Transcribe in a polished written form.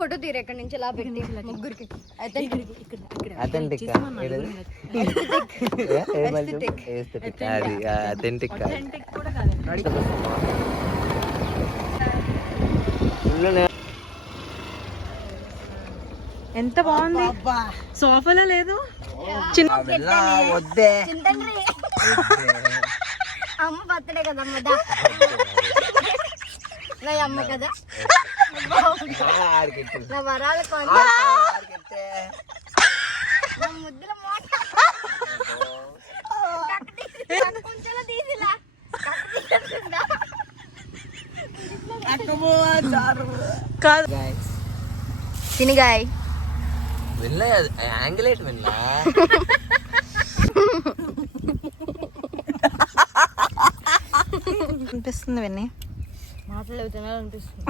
photo తీరు ఎక్కడి నుంచి ఇలా పెట్టి ముగ్గురికి ఎంత బాగుంది సోఫాలో లేదు అమ్మ బర్త్డే కదమ్మ నా అమ్మ కదా నా వరాల నా ముద్దుల మాట కొంచెం తీసిలా తినిగాయ్ యాంగిలేట్ విన్నా అనిపిస్తుంది విన్ని మాటలు తినాలనిపిస్తుంది